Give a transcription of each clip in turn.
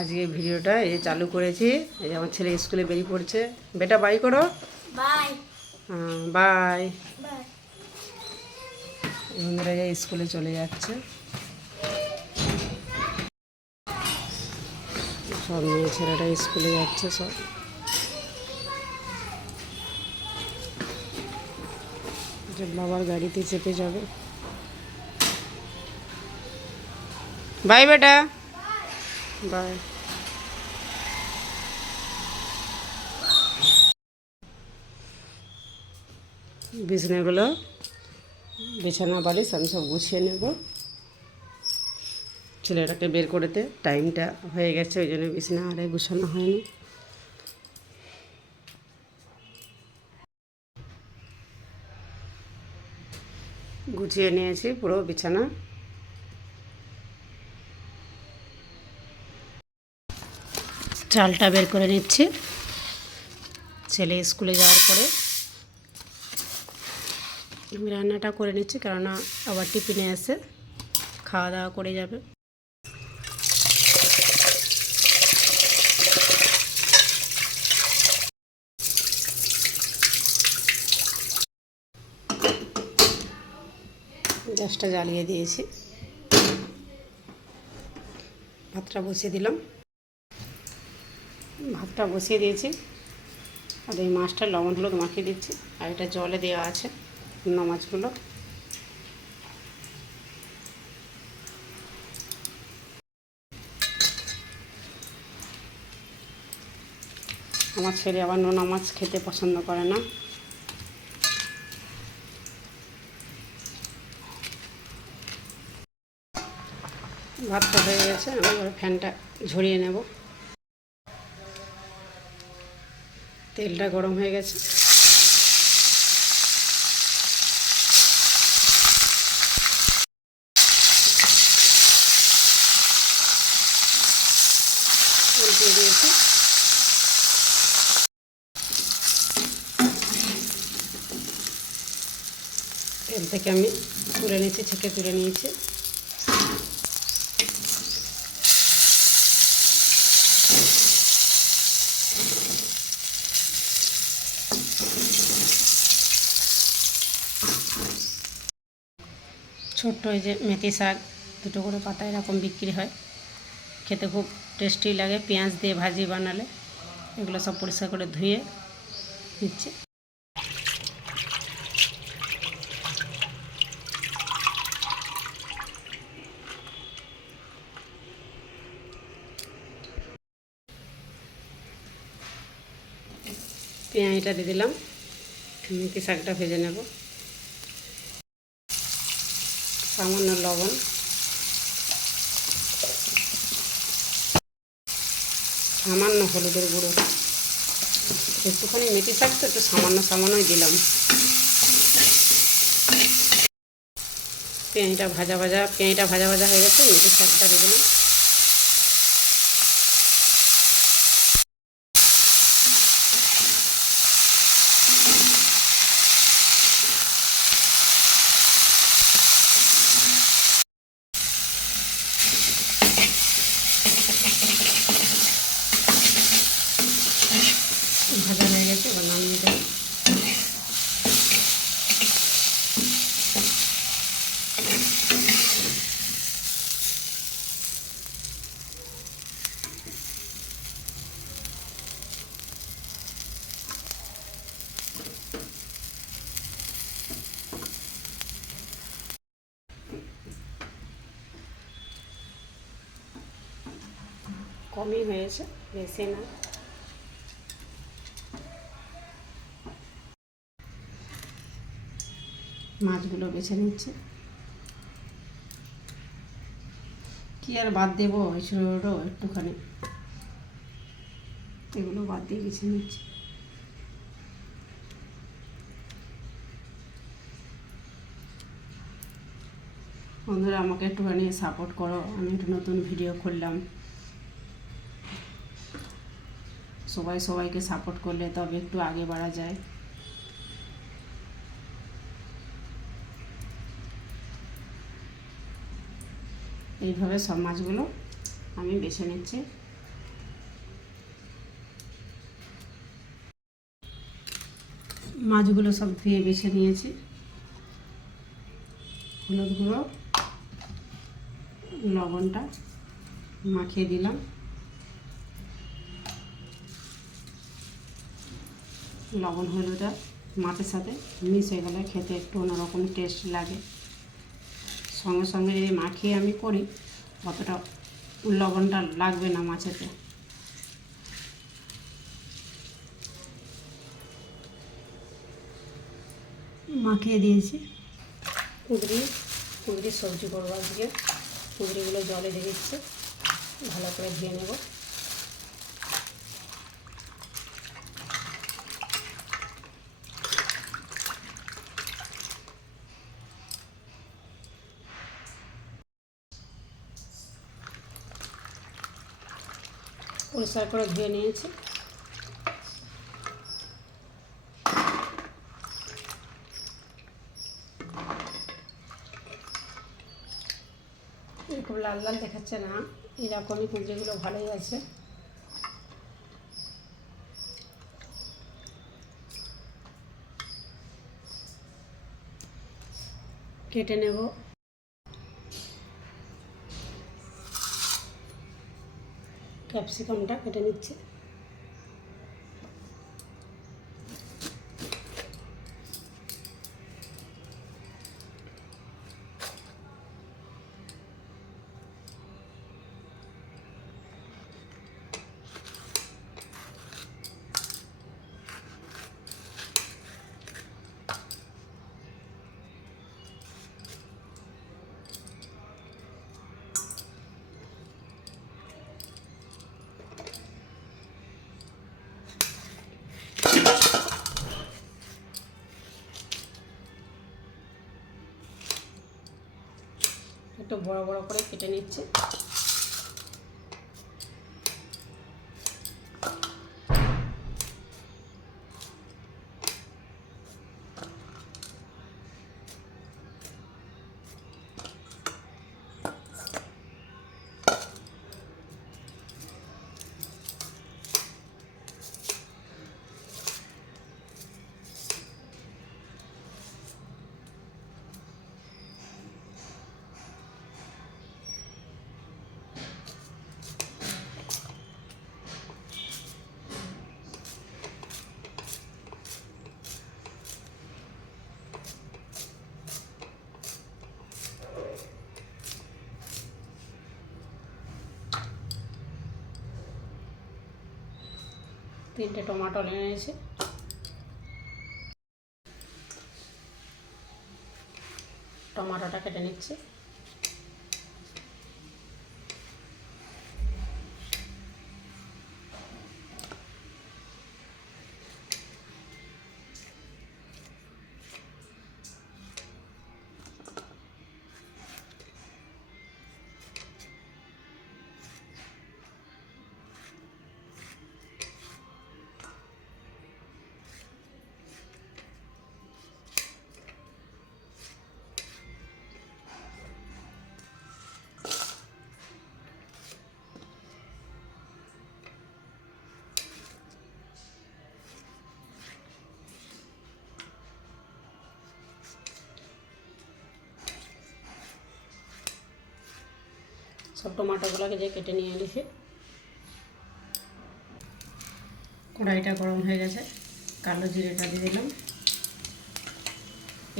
আজকে ভিডিওটা এই যে চালু করেছি। এই যে আমার ছেলে স্কুলে বেরিয়ে পড়ছে। বেটা বাই করো, বাই বাই। বাই। বন্ধুরা যে স্কুলে চলে যাচ্ছে, সব মেয়ে ছেলেটা স্কুলে যাচ্ছে সব। যে বাবার গাড়িতে চেপে যাবে। বাই বেটা, বাই। বিছানাগুলো, বিছানা বালিশ আমি সব গুছিয়ে নেব। ছেলেটাকে বের করতে টাইমটা হয়ে গেছে, ওই জন্য বিছানা আরে গুছানো হয়নি। গুছিয়ে নিয়েছি পুরো বিছানা। চালটা বের করে নিচ্ছি। ছেলে স্কুলে যাওয়ার পরে আমি রান্নাটা করে নিচ্ছি, কেননা আবার টিফিনে এসে খাওয়া দাওয়া করে যাবে। গ্যাসটা জ্বালিয়ে দিয়েছি, ভাতটা বসিয়ে দিলাম। ভাতটা বসিয়ে দিয়েছি, আর এই মাছটা লবণ হলুদ মাখিয়ে দিচ্ছি। আর এটা জলে দেওয়া আছে অন্য মাছগুলো। আমার ছেলে আবার নোনা মাছ খেতে পছন্দ করে না। ভাতটা হয়ে গেছে, আমি এবার ফ্যানটা ঝরিয়ে নেব। তেলটা গরম হয়ে গেছে। উল্টিয়ে দিয়েছি। তেল থেকে আমি তুলে নিয়েছি, ছেঁকে তুলে নিয়েছি। ছোট্ট এই যে মেথি শাক, দুটো করে পাতা এরকম বিক্রি হয়, খেতে খুব টেস্টি লাগে। পেঁয়াজ দিয়ে ভাজি বানালে। এগুলো সব পরিষ্কার করে ধুয়ে নিচ্ছি। পেঁয়াজটা দিয়ে দিলাম, মেথি শাকটা ভেজে নেব। সামান্য লবণ, সামান্য হলুদের গুঁড়ো, একটুখানি মেথি শাক তো একটু সামান্যই দিলাম। পেঁয়াজটা ভাজা ভাজা হয়ে গেছে, মেথি শাকটা দিয়ে দিলাম। ভাজা হয়ে গেছে, এবার নামিয়ে দেব। কমই হয়েছে, বেশি না। মাছগুলো বেছে নিচ্ছে। কি আর বাদ দেবো, ওই ছোটো একটুখানি, এগুলো বাদ দিয়ে বেছে নিচ্ছি। বন্ধুরা আমাকে একটুখানি সাপোর্ট করো, আমি একটু নতুন ভিডিও করলাম। সবাইকে সাপোর্ট করলে তবে একটু আগে বাড়া যায়। এইভাবে সব মাছগুলো আমি বেছে নিচ্ছি। মাছগুলো সব ধুয়ে বেছে নিয়েছি। হলুদ গুঁড়ো, লবণটা মাখিয়ে দিলাম। লবণ হলুদটা মাছের সাথে মিক্স হয়ে গেলে খেতে একটু অন্যরকম টেস্ট লাগে। সঙ্গে সঙ্গে যদি মাখিয়ে আমি করি অতটা লবণটা লাগবে না মাছেতে। মাখিয়ে দিয়েছি। কুঁদরি সবজি করবো আজকে। কুঁদরিগুলো জলে দিয়ে দিচ্ছে, ভালো করে ধুয়ে নেব। পরিষ্কার করে ধুয়ে নিয়েছি। খুব লাল লাল দেখাচ্ছে না, এরকমই কুঁদরিগুলো ভালোই আছে। কেটে নেব। ক্যাপসিকামটা কেটে নিচ্ছে। একটু বড় বড় করে কেটে নিচ্ছে। তিনটে টমেটো নিয়ে নিয়েছি। টমেটোটা কেটে নিচ্ছি। সব টমেটোগুলোকে যে কেটে নিয়ে এনেছি। কড়াইটা গরম হয়ে গেছে, কালো জিরেটা দিয়ে দিলাম।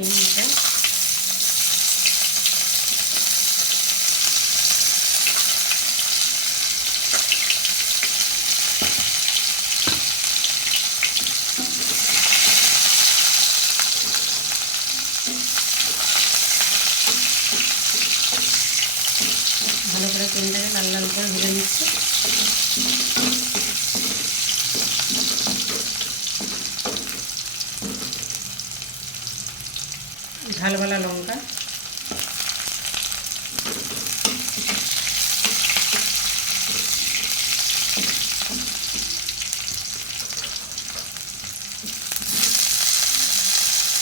এইটা ভালো করে পেনটাকে লাল লাল করে ভেজে নিচ্ছি। ঝালবালা লঙ্কা,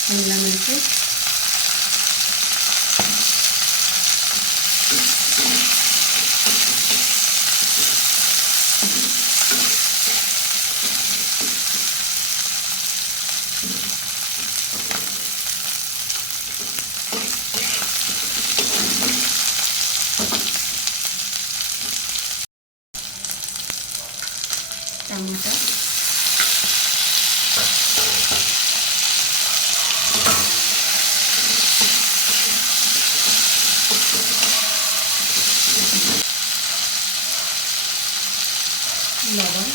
শিমলা মির্চি, টমেটো, লবণ,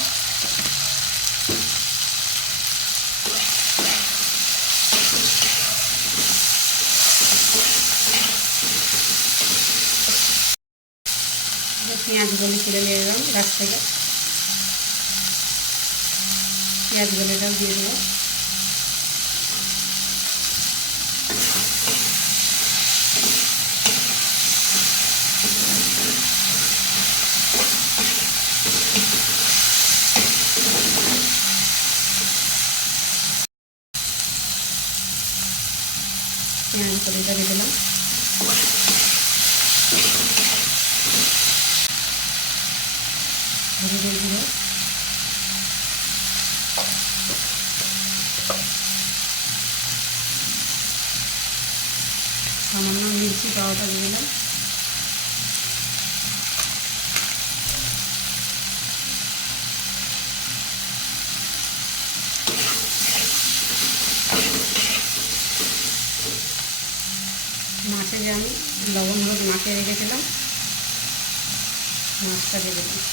পেঁয়াজগুলি তুলে নিয়ে এলাম গাছ থেকে, পেঁয়াজগুলিটাও দিয়ে দেবো। পেঁয়াজ কলিটা দিয়ে দিলাম। হলুদের গুঁড়ো, সামান্য মির্চি পাউডার দিয়ে দিলাম। মাছে যে আমি লবণ হলুদ মাখিয়ে রেখেছিলাম, মাছটা দিয়ে দিলাম।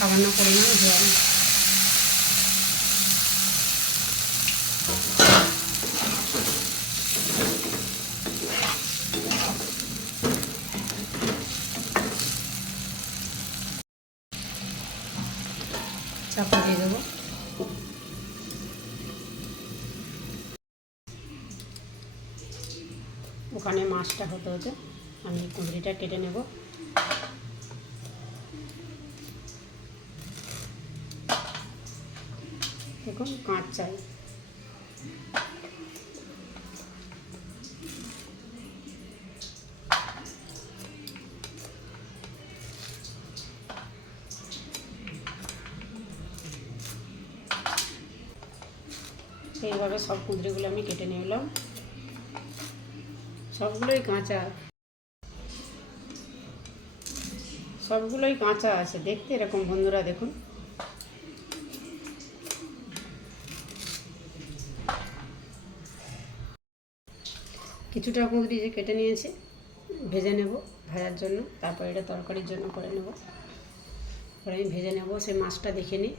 সামান্য পরিমাণ জল, চাপা দিয়ে দেবো। ওখানে মাছটা হতে হতে আমি কুঁদরিটা কেটে নেব। দেখুন কাঁচাই, এইভাবে সব কুঁদরিগুলো আমি কেটে নিলাম। সবগুলোই কাঁচা, সবগুলোই কাঁচা আছে দেখতে এরকম। বন্ধুরা দেখুন, কিছুটা কুঁদরি যে কেটে নিয়েছি, ভেজে নেব ভাজার জন্য, তারপর এটা তরকারির জন্য করে নেব। পরে আমি ভেজে নেব। সেই মাছটা দেখে নিই।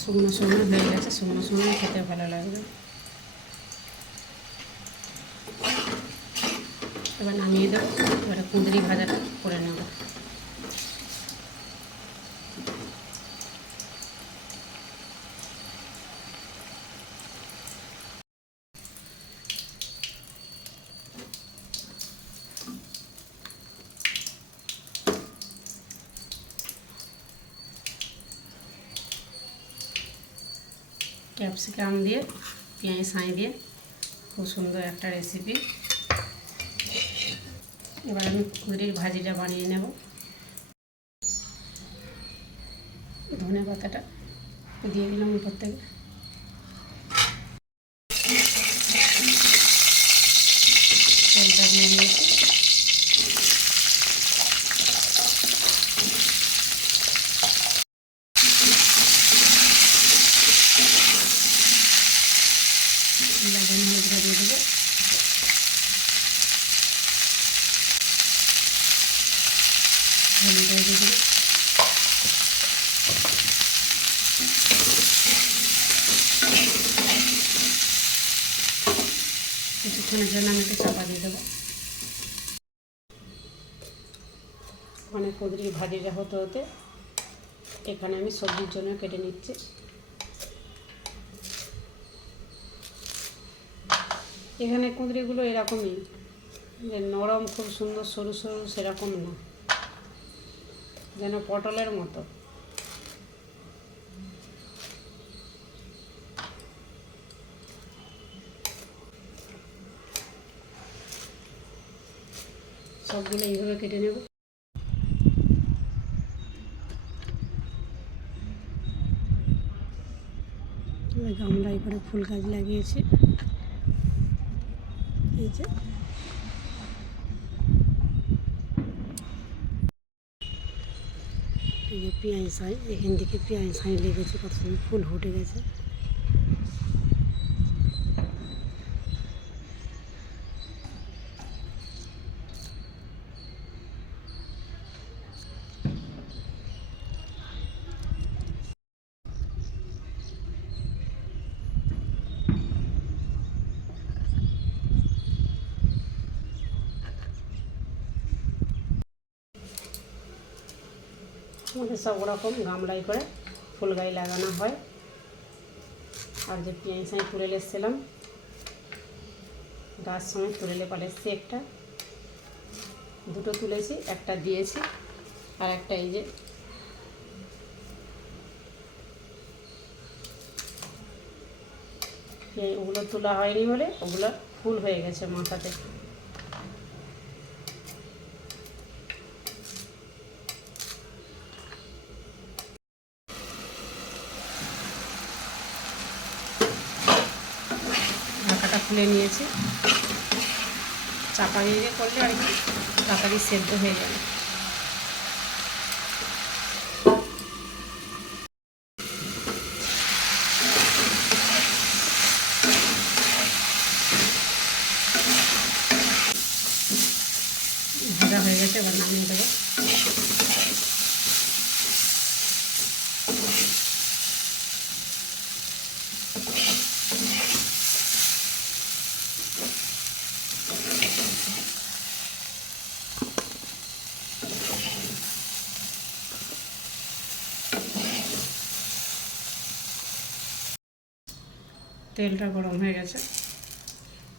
শুকনো শুকনো হয়ে গেছে, শুকনো শুকনো খেতে ভালো লাগবে। এবার নামিয়ে দেবো। এবারে কুঁদরি ভাজাটা করে নেব। ক্যাপসিকাম দিয়ে পেঁয়াজ ছাই দিয়ে খুব সুন্দর একটা রেসিপি। এবার আমি কুঁদরির ভাজিটা বানিয়ে নেব। ধনে পাতাটা দিয়ে দিলাম উপর থেকে। তেলটা দিয়ে দিয়েছি। লবণ হলুদটা দিয়ে দেবো। হলুদটা দিয়ে দেবো। কিছুক্ষণের জন্য আমি একটু চাপা দিয়ে দেবো। ওখানে কুঁদরি ভাজিটা হতে হতে এখানে আমি সবজির জন্য কেটে নিচ্ছি। এখানে কুঁদরিগুলো এরকমই, যে নরম খুব সুন্দর সরু সরু সেরকম না, যেন পটলের মতো। সবগুলো এইভাবে কেটে নেব। গামলায় করে ফুল গাছ লাগিয়েছি, এই যে এই যে পেঁয়াজ ছাই, এখান থেকে পেঁয়াজ ছাই লেগেছে, কত সুন্দর ফুল ফুটে গেছে। আমাদের সব রকম গামলায় করে ফুল গাছ লাগানো হয়। আর যে পেঁয়াজ ছাই তুলে এসেছিলাম, গাছ সময় তুলে পালে এসেছি, একটা দুটো তুলেছি, একটা দিয়েছি, আর একটা এই যে ওগুলো তোলা হয়নি বলে ওগুলো ফুল হয়ে গেছে মাথাতে। ঢাকাটা খুলে নিয়েছি, চাপা দিয়ে করলে আর কি তাড়াতাড়ি সেদ্ধ হয়ে যাবে। ভাজা হয়ে গেছে, এবার নামিয়ে দেবো। তেলটা গরম হয়ে গেছে,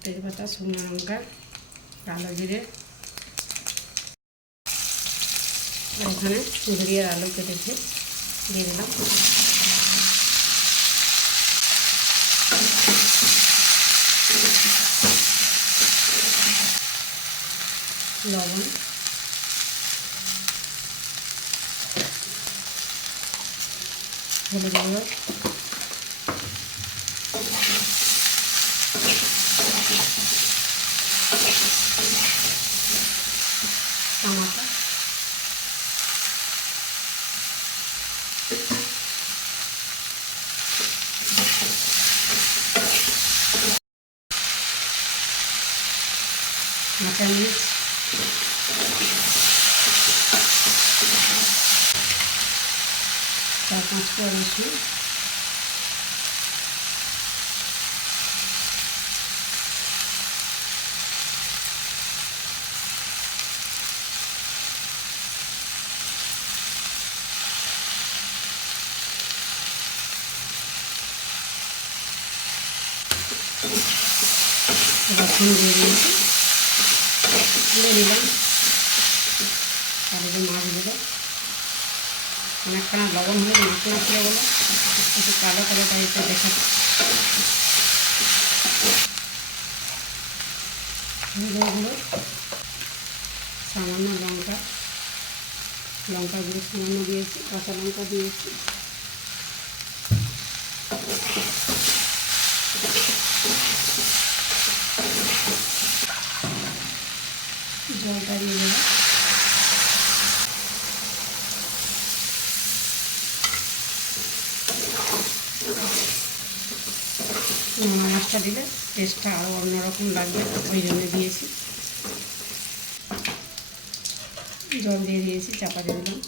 তেজপাতা, শুকনো লঙ্কা, কালো জিরে, এখানে কুঁদরি আর আলু কেটেছে দিয়ে দিলাম। লবণ, হলুদ গুঁড়ো, টমাটো, কাঁচা মরিচ, চার পাঁচটা রসুন, রসুন দিয়ে দিয়েছি, তুলে নিলাম। তারপরে মাছগুলো অনেকখানা লবণ হলে মাছে উঠলে বলে একটু কালো কালো টাইপের দেখাচ্ছে। গুঁড়ো, সামান্য লঙ্কা গুঁড়ো সামান্য দিয়েছি, কাঁচা লঙ্কা দিয়েছি, জলটা দিয়ে দেবো। নোনা মাছটা দিলে টেস্টটা আরও অন্যরকম লাগবে, ওই জন্য দিয়েছি। জল দিয়ে দিয়েছি, চাপা দিয়ে দিলাম।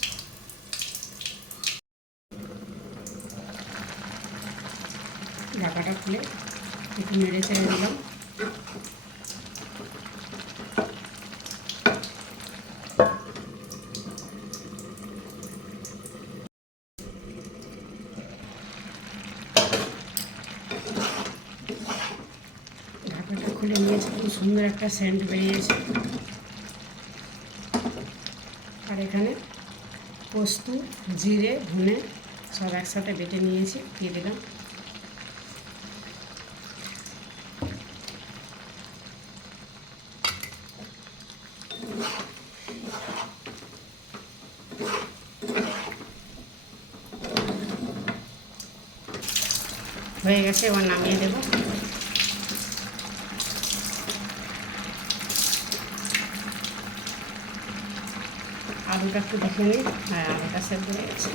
ঢাকাটা খুলে একটু নেড়ে ছেড়ে দিলাম। সুন্দর একটা সেন্ট বেরিয়েছে। আর এখানে পোস্ত, জিরে, ধনে সব একসাথে বেটে নিয়েছি, দিয়ে দিলাম। হয়ে গেছে, এবার নামিয়ে দেব। আলুটা একটু দেখে নিই, হ্যাঁ আলুটা সেদ্ধ হয়ে গেছে।